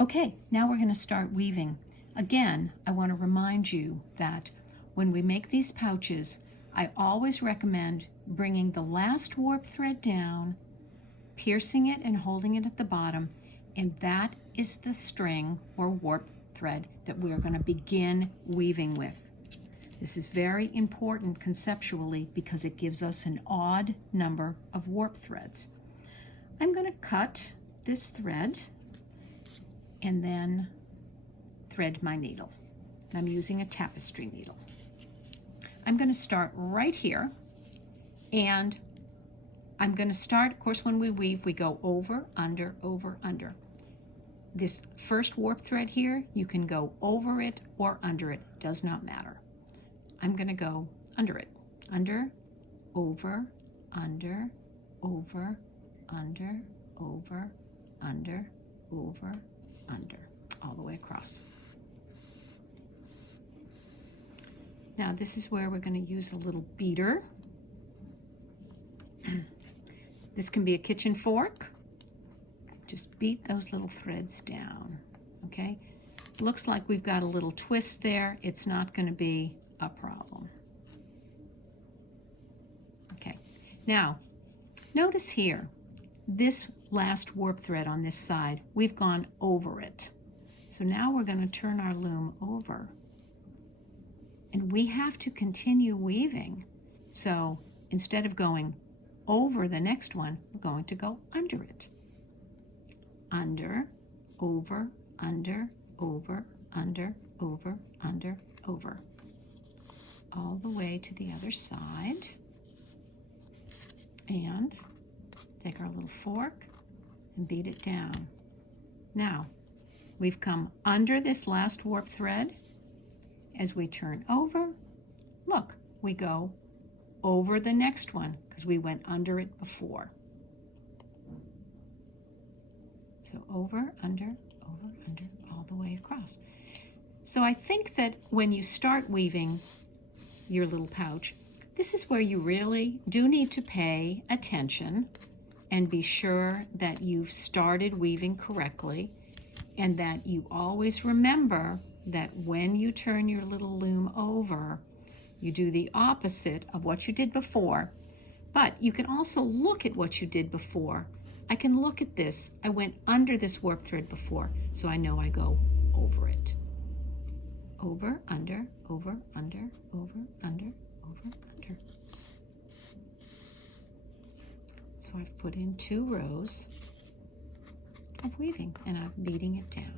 Okay, now we're going to start weaving. Again, I want to remind you that when we make these pouches, I always recommend bringing the last warp thread down, piercing it and holding it at the bottom, and that is the string or warp thread that we're going to begin weaving with. This is very important conceptually because it gives us an odd number of warp threads. I'm going to cut this thread and then thread my needle. I'm using a tapestry needle. I'm going to start right here, and I'm going to start, of course, when we weave, we go over, under, over, under. This first warp thread here, you can go over it or under it, does not matter. I'm going to go under it. Under, over, under, over, under, over, under, over, under, all the way across. Now this is where we're going to use a little beater. This can be a kitchen fork. Just beat those little threads down, okay? Looks like we've got a little twist there. It's not going to be a problem. Okay, now notice here, this last warp thread on this side, we've gone over it. So now we're going to turn our loom over. And we have to continue weaving. So instead of going over the next one, we're going to go under it. Under, over, under, over, under, over, under, over. All the way to the other side. And take our little fork and beat it down. Now, we've come under this last warp thread. As we turn over, look, we go over the next one because we went under it before. So over, under, all the way across. So I think that when you start weaving your little pouch, this is where you really do need to pay attention and be sure that you've started weaving correctly and that you always remember that when you turn your little loom over, you do the opposite of what you did before. But you can also look at what you did before. I can look at this. I went under this warp thread before, so I know I go over it. Over, under, over, under, over, under, over, under. So I've put in 2 rows of weaving and I'm beating it down.